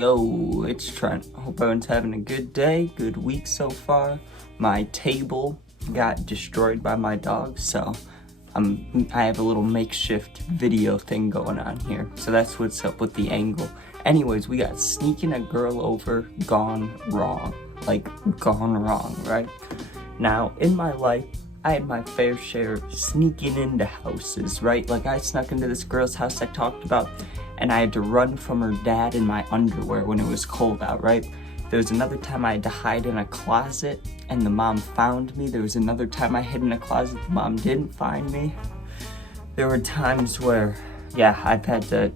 Yo, it's Trent. Hope everyone's having a good day, good week so far. My table got destroyed by my dog, so I have a little makeshift video thing going on here. So that's what's up with the angle. Anyways, we got sneaking a girl over gone wrong. Like, gone wrong, right? Now, in my life, I had my fair share of sneaking into houses, right? Like, I snuck into this girl's house I talked about, and I had to run from her dad in my underwear when it was cold out, right? There was another time I had to hide in a closet, and the mom found me. There was another time I hid in a closet, the mom didn't find me. There were times where, yeah, I've had to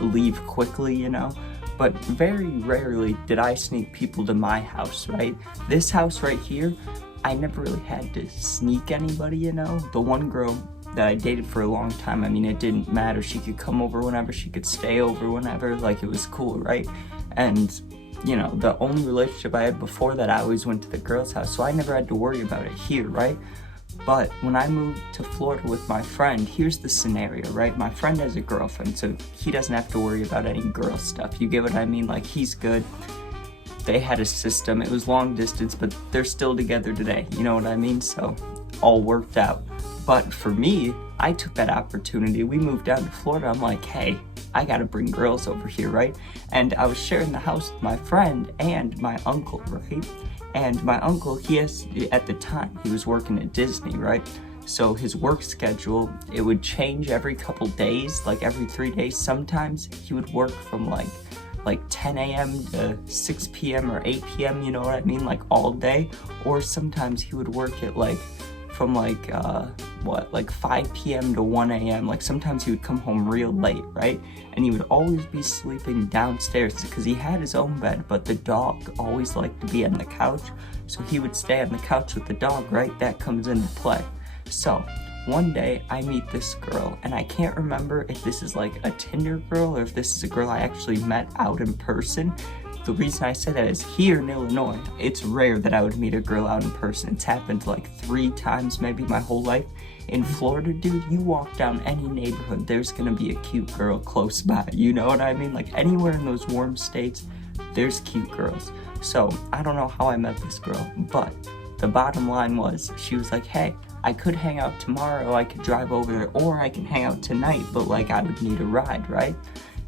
leave quickly, you know? But very rarely did I sneak people to my house, right? This house right here, I never really had to sneak anybody, you know? The one girl that I dated for a long time, I mean, it didn't matter. She could come over whenever, she could stay over whenever, like, it was cool, right? And, you know, the only relationship I had before that, I always went to the girl's house, so I never had to worry about it here, right? But when I moved to Florida with my friend, here's the scenario, right? My friend has a girlfriend, so he doesn't have to worry about any girl stuff. You get what I mean? Like, he's good. They had a system. It was long distance, but they're still together today. You know what I mean? So, all worked out. But for me, I took that opportunity. We moved down to Florida. I'm like, hey, I gotta bring girls over here, right? And I was sharing the house with my friend and my uncle, right? And my uncle, at the time, he was working at Disney, right? So his work schedule, it would change every couple days, like every 3 days. Sometimes he would work from like 10 a.m. to 6 p.m. or 8 p.m., you know what I mean? Like all day. Or sometimes he would work at from 5 p.m. to 1 a.m. Like sometimes he would come home real late, right? And he would always be sleeping downstairs because he had his own bed, but the dog always liked to be on the couch. So he would stay on the couch with the dog, right? That comes into play. So one day I meet this girl, and I can't remember if this is like a Tinder girl or if this is a girl I actually met out in person. The reason I say that is here in Illinois, it's rare that I would meet a girl out in person. It's happened like 3 times maybe my whole life. In Florida, dude, you walk down any neighborhood, there's gonna be a cute girl close by. You know what I mean? Like anywhere in those warm states, there's cute girls. So I don't know how I met this girl, but the bottom line was, she was like, hey, I could hang out tomorrow, I could drive over there, or I can hang out tonight, but like I would need a ride, right?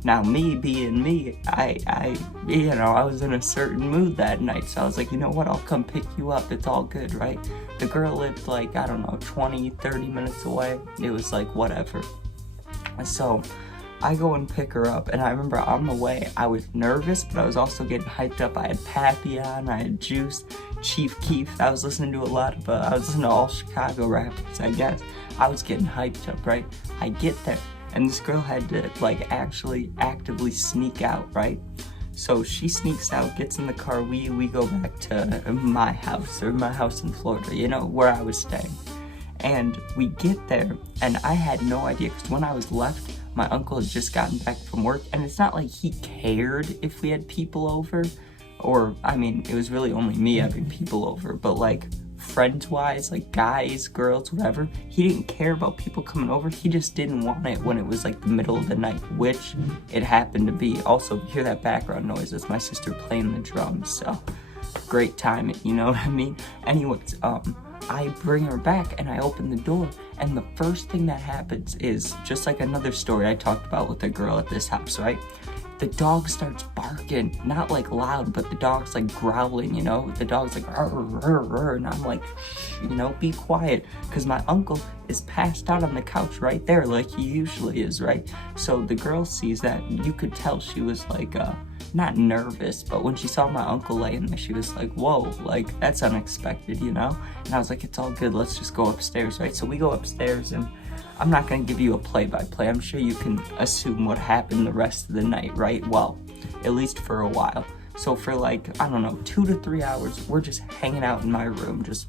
Now, me being me, I was in a certain mood that night, so I was like, you know what, I'll come pick you up, it's all good, right? The girl lived like, I don't know, 20, 30 minutes away. It was like, whatever. So, I go and pick her up, and I remember on the way, I was nervous, but I was also getting hyped up. I had Pappy on, I had Juice, Chief Keef. I was listening to I was listening to all Chicago rappers, I guess. I was getting hyped up, right? I get there. And this girl had to, like, actually actively sneak out, right? So she sneaks out, gets in the car, we go back to my house in Florida, you know, where I was staying. And we get there, and I had no idea, because when I was left, my uncle had just gotten back from work, and it's not like he cared if we had people over, or, I mean, it was really only me having people over, but, like, friends-wise, like guys, girls, whatever, he didn't care about people coming over. He just didn't want it when it was like the middle of the night, which it happened to be. Also, if you hear that background noise, that's my sister playing the drums, so great timing, you know what I mean? Anyways, I bring her back and I open the door, and the first thing that happens is just like another story I talked about with a girl at this house, right? The dog starts barking, not like loud, but the dog's like growling, you know? The dog's like, rrr, rrr, rrr, and I'm like, shh, you know, be quiet, because my uncle is passed out on the couch right there, like he usually is, right? So the girl sees that, you could tell she was like, not nervous, but when she saw my uncle laying there, she was like, whoa, like, that's unexpected, you know? And I was like, it's all good, let's just go upstairs, right? So we go upstairs, and I'm not going to give you a play-by-play. I'm sure you can assume what happened the rest of the night, right? Well, at least for a while. So for like, I don't know, 2 to 3 hours, we're just hanging out in my room, just,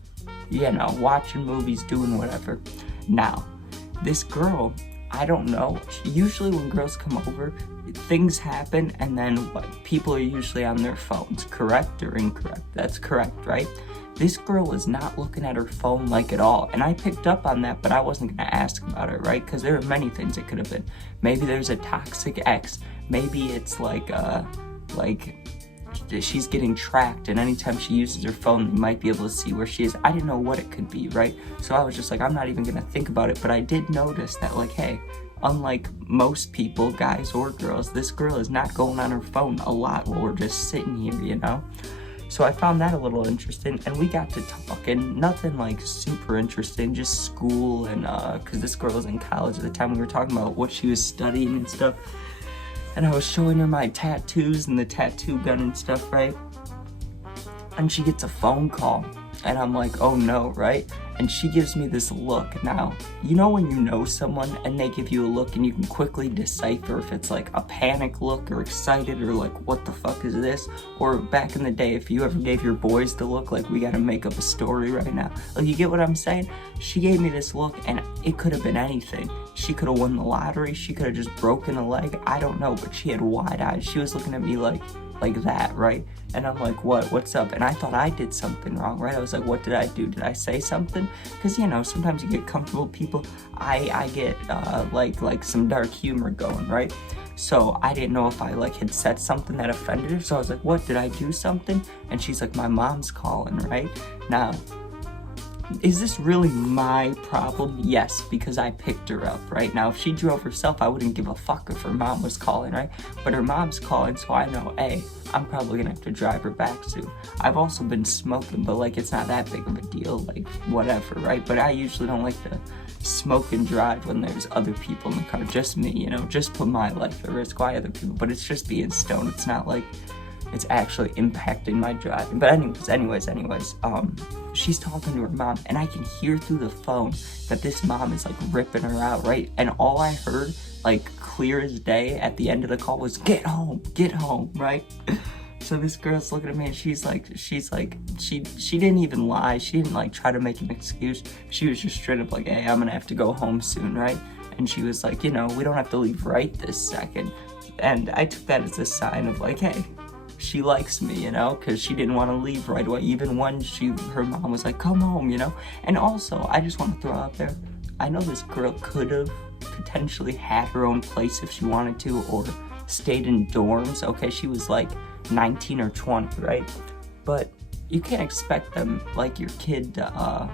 you know, watching movies, doing whatever. Now, this girl, I don't know, usually when girls come over, things happen, and then what? People are usually on their phones, correct or incorrect? That's correct, right? This girl was not looking at her phone like at all, and I picked up on that, but I wasn't gonna ask about it, right? Because there are many things it could have been. Maybe there's a toxic ex. Maybe it's like like, she's getting tracked, and anytime she uses her phone, you might be able to see where she is. I didn't know what it could be, right? So I was just like, I'm not even gonna think about it, but I did notice that, like, hey, unlike most people, guys or girls, this girl is not going on her phone a lot while we're just sitting here, you know? So I found that a little interesting, and we got to talking, nothing like super interesting, just school, and because this girl was in college at the time, we were talking about what she was studying and stuff. And I was showing her my tattoos and the tattoo gun and stuff, right? And she gets a phone call, and I'm like, oh no, right? And she gives me this look. Now, you know when you know someone and they give you a look and you can quickly decipher if it's like a panic look or excited or like, what the fuck is this? Or back in the day, if you ever gave your boys the look, like, we gotta make up a story right now. Like, you get what I'm saying? She gave me this look, and it could have been anything. She could have won the lottery. She could have just broken a leg. I don't know, but she had wide eyes. She was looking at me like that, right? And I'm like, what's up? And I thought I did something wrong, right? I was like, what did I do? Did I say something? Because, you know, sometimes you get comfortable with people. I get like some dark humor going, right? So I didn't know if I like had said something that offended her. So I was like, what, did I do something? And she's like, my mom's calling, right? Now, is this really my problem? Yes, because I picked her up, right? Now, if she drove herself, I wouldn't give a fuck if her mom was calling, right? But her mom's calling, so I know, A, I'm probably gonna have to drive her back soon. I've also been smoking, but like, it's not that big of a deal, like, whatever, right? But I usually don't like to smoke and drive when there's other people in the car, just me, you know, just put my life at risk. Why other people? But it's just being stoned. It's not like it's actually impacting my driving. But anyways, she's talking to her mom, and I can hear through the phone that this mom is like ripping her out, right? And all I heard, like clear as day at the end of the call, was get home, right? So this girl's looking at me, and she didn't even lie. She didn't like try to make an excuse. She was just straight up like, hey, I'm gonna have to go home soon, right? And she was like, you know, we don't have to leave right this second. And I took that as a sign of like, hey, she likes me, you know, because she didn't want to leave right away, even when her mom was like, come home, you know. And also, I just want to throw out there, I know this girl could have potentially had her own place if she wanted to, or stayed in dorms. Okay, she was like 19 or 20, right? But you can't expect them, like your kid, to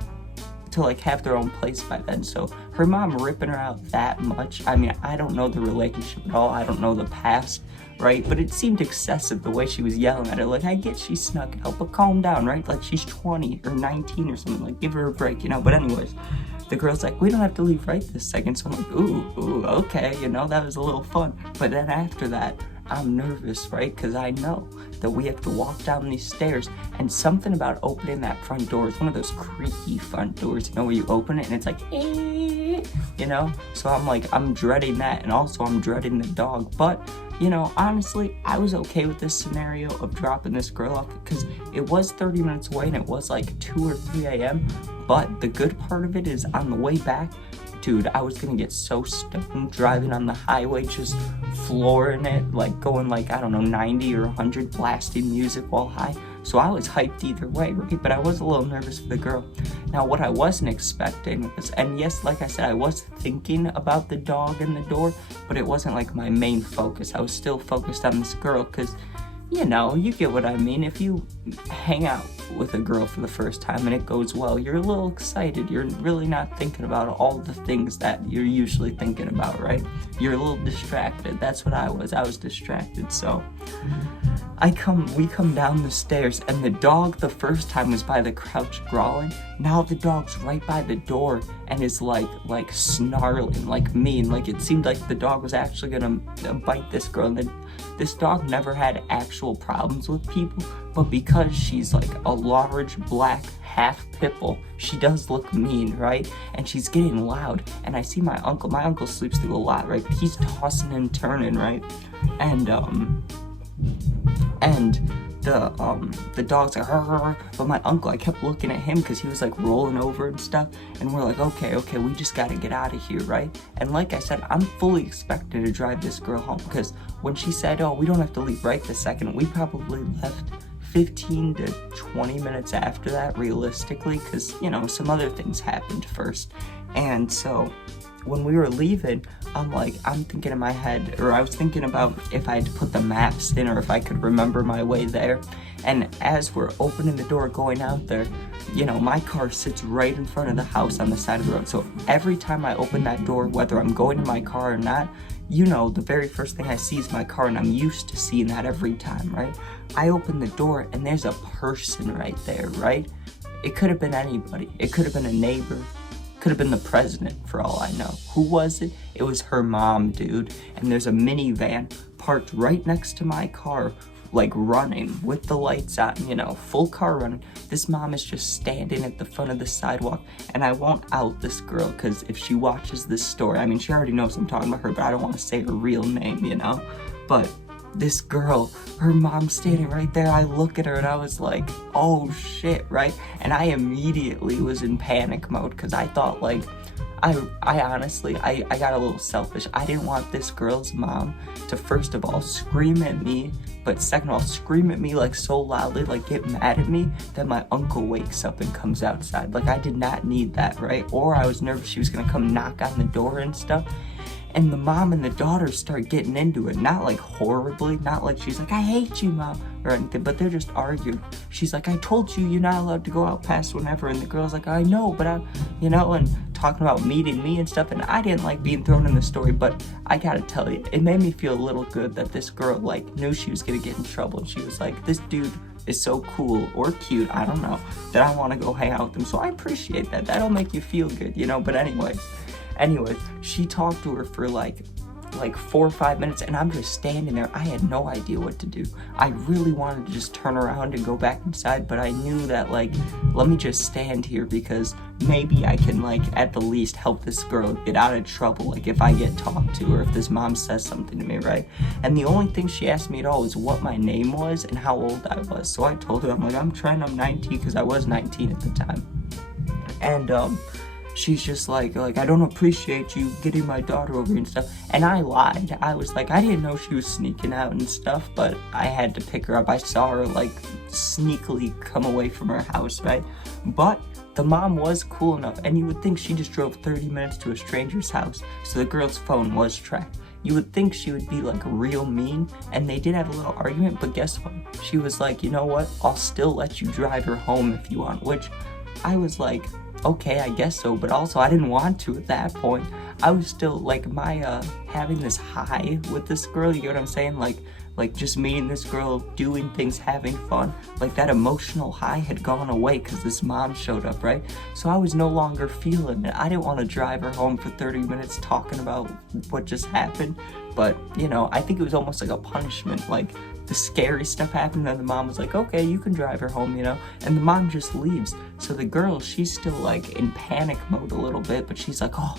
like have their own place by then. So her mom ripping her out that much, I mean, I don't know the relationship at all, I don't know the past, right? But it seemed excessive the way she was yelling at her. Like, I get she snuck out, but calm down, right? Like, she's 20 or 19 or something, like, give her a break, you know? But anyways, the girl's like, we don't have to leave right this second. So I'm like, ooh, okay, you know, that was a little fun. But then after that, I'm nervous, right? Because I know that we have to walk down these stairs, and something about opening that front door is one of those creaky front doors, you know, where you open it and it's like, you know? So I'm like, I'm dreading that, and also I'm dreading the dog. But, you know, honestly, I was okay with this scenario of dropping this girl off, because it was 30 minutes away and it was like 2 or 3 a.m. But the good part of it is, on the way back, dude, I was gonna get so stoned driving on the highway, just flooring it, like going like, I don't know, 90 or 100, blasting music while high. So I was hyped either way, right? But I was a little nervous for the girl. Now, what I wasn't expecting was, and yes, like I said, I was thinking about the dog and the door, but it wasn't like my main focus. I was still focused on this girl, because, you know, you get what I mean. If you hang out with a girl for the first time and it goes well, you're a little excited. You're really not thinking about all the things that you're usually thinking about, right? You're a little distracted. That's what I was. I was distracted. So we come down the stairs, and the dog the first time was by the couch growling. Now the dog's right by the door and is like snarling, like mean. Like, it seemed like the dog was actually gonna bite this girl. And this dog never had actual problems with people, but because she's like a large black half pit bull, she does look mean, right? And she's getting loud, and I see my uncle sleeps through a lot, right? He's tossing and turning, right? And the dog's like, but my uncle, I kept looking at him because he was like rolling over and stuff, and we're like, okay, we just gotta get out of here, right? And like I said, I'm fully expecting to drive this girl home, because when she said, oh, we don't have to leave right this second, we probably left 15 to 20 minutes after that, realistically, because, you know, some other things happened first. And so when we were leaving, I'm thinking in my head, or I was thinking about if I had to put the maps in or if I could remember my way there. And as we're opening the door going out there, you know, my car sits right in front of the house on the side of the road. So every time I open that door, whether I'm going to my car or not, you know, the very first thing I see is my car, and I'm used to seeing that every time, right? I open the door and there's a person right there, right? It could have been anybody. It could have been a neighbor. Could have been the president, for all I know. Who was it? It was her mom, dude. And there's a minivan parked right next to my car, like running with the lights on, you know, full car running. This mom is just standing at the front of the sidewalk, and I won't out this girl because if she watches this story, I mean, she already knows I'm talking about her, but I don't want to say her real name, you know? But this girl, her mom's standing right there. I look at her and I was like, oh shit, right? And I immediately was in panic mode because I thought, like, I honestly got a little selfish. I didn't want this girl's mom to, first of all, scream at me, but second of all, scream at me like so loudly, like get mad at me, that my uncle wakes up and comes outside. Like, I did not need that, right? Or I was nervous she was gonna come knock on the door and stuff. And the mom and the daughter start getting into it, not like horribly, not like she's like, I hate you, mom, or anything, but they're just arguing. She's like, I told you you're not allowed to go out past whenever, and the girl's like, I know, but I, you know, and talking about meeting me and stuff, and I didn't like being thrown in the story, but I gotta tell you, it made me feel a little good that this girl, like, knew she was gonna get in trouble, and she was like, this dude is so cool, or cute, I don't know, that I wanna go hang out with him, so I appreciate that. That'll make you feel good, you know, but anyways, she talked to her for like 4 or 5 minutes, and I'm just standing there. I had no idea what to do. I really wanted to just turn around and go back inside, but I knew that, like, let me just stand here because maybe I can, like, at the least help this girl get out of trouble, like, if I get talked to or if this mom says something to me, right? And the only thing she asked me at all was what my name was and how old I was. So I told her, I'm like, I'm 19, because I was 19 at the time. And, she's just like, I don't appreciate you getting my daughter over here and stuff. And I lied. I was like, I didn't know she was sneaking out and stuff, but I had to pick her up. I saw her, like, sneakily come away from her house, right? But the mom was cool enough, and you would think she just drove 30 minutes to a stranger's house, so the girl's phone was tracked. You would think she would be, like, real mean, and they did have a little argument, but guess what? She was like, you know what? I'll still let you drive her home if you want, which I was like, okay, I guess so, but also I didn't want to at that point. I was still, like, my, having this high with this girl, you get what I'm saying? Like just meeting this girl, doing things, having fun, like, that emotional high had gone away because this mom showed up, right? So I was no longer feeling it. I didn't want to drive her home for 30 minutes talking about what just happened, but, you know, I think it was almost like a punishment, like, the scary stuff happened, and the mom was like, okay, you can drive her home, you know, and the mom just leaves. So the girl, she's still, like, in panic mode a little bit, but she's like, oh,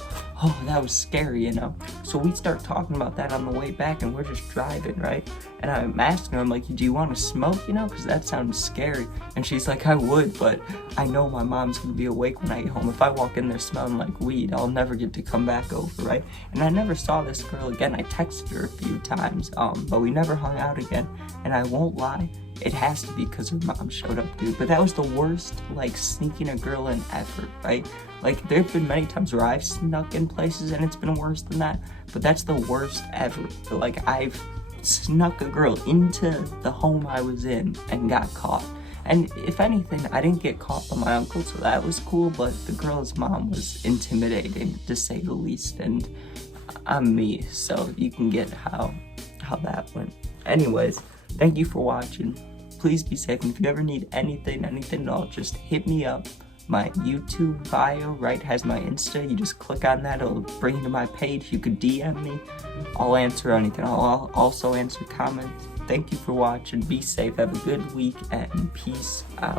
that was scary, you know. So we start talking about that on the way back, and we're just driving, right? And I'm asking her, I'm like, do you want to smoke, you know, because that sounds scary. And she's like, I would, but I know my mom's gonna be awake when I get home. If I walk in there smelling like weed, I'll never get to come back over, right? And I never saw this girl again. I texted her a few times, but we never hung out again. And I won't lie, it has to be because her mom showed up, dude. But that was the worst, like, sneaking a girl in ever, right? Like, there have been many times where I've snuck in places and it's been worse than that, but that's the worst ever. Like, I've snuck a girl into the home I was in and got caught. And if anything, I didn't get caught by my uncle, so that was cool, but the girl's mom was intimidating, to say the least, and I'm me, so you can get how that went. Anyways, thank you for watching. Please be safe, and if you ever need anything at all, just hit me up. My YouTube bio, right, has my Insta. You just click on that, it'll bring you to my page. You could DM me. I'll answer anything. I'll also answer comments. Thank you for watching. Be safe. Have a good week, and peace out.